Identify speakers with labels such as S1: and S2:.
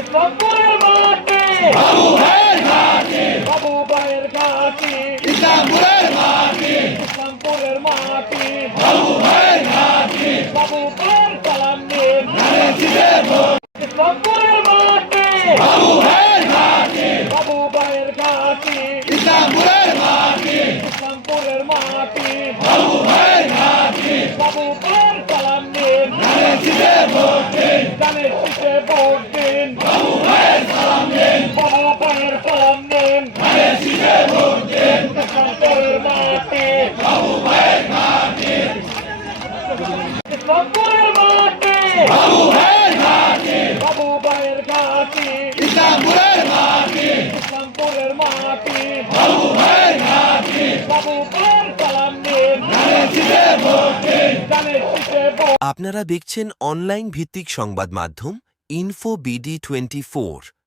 S1: ইসলামপুরের মাটি
S2: বাবু ভাইয়ের ঘাটে
S1: বাবু ভাইয়ের ঘাটি
S2: ইসলামপুরের মাটি
S1: ইসলামপুরের মাটি
S2: বাবু ভাইয়ের ঘাটে
S1: বাবু ভাইয়ের সালাম নিন
S2: ধানের ভোট
S1: ইসলামপুরের মাটি
S2: বাবু ভাইয়ের ঘাটে
S1: বাবু ভাইয়ের ঘাটি
S2: ইসলামপুরের মাটি
S1: ইসলামপুরের মাটি
S2: বাবু ভাইয়ের ঘাটে
S1: বাবু ভাইয়ের সালাম নিন
S2: ধানের ভোট দিন
S1: গানের শীষে ভোট দিন
S2: বাবু ভাইয়ের সালাম দিন
S1: বাবু ভাইয়ের সালাম নিন
S2: ধানের ভোট দিন
S1: ইসলামপুরের মাটি
S2: বাবু ভাইয়ের ঘাটে
S1: ইসলামপুরের মাটি
S2: বাবু ভাইয়ের ঘাটে
S1: বাবু ভাইয়ের ঘাটি
S2: ইসলামপুরের মাটি
S1: ইসলামপুরের মাটি
S2: বাবু ভাইয়ের ঘাটে
S1: বাবু ভাইয়ের সালাম নিন
S2: ধানের ভোট দিন
S1: গানের শীষে ভোট
S3: আপনারা দেখছেন অনলাইন ভিত্তিক সংবাদ মাধ্যম ইনফো BD24।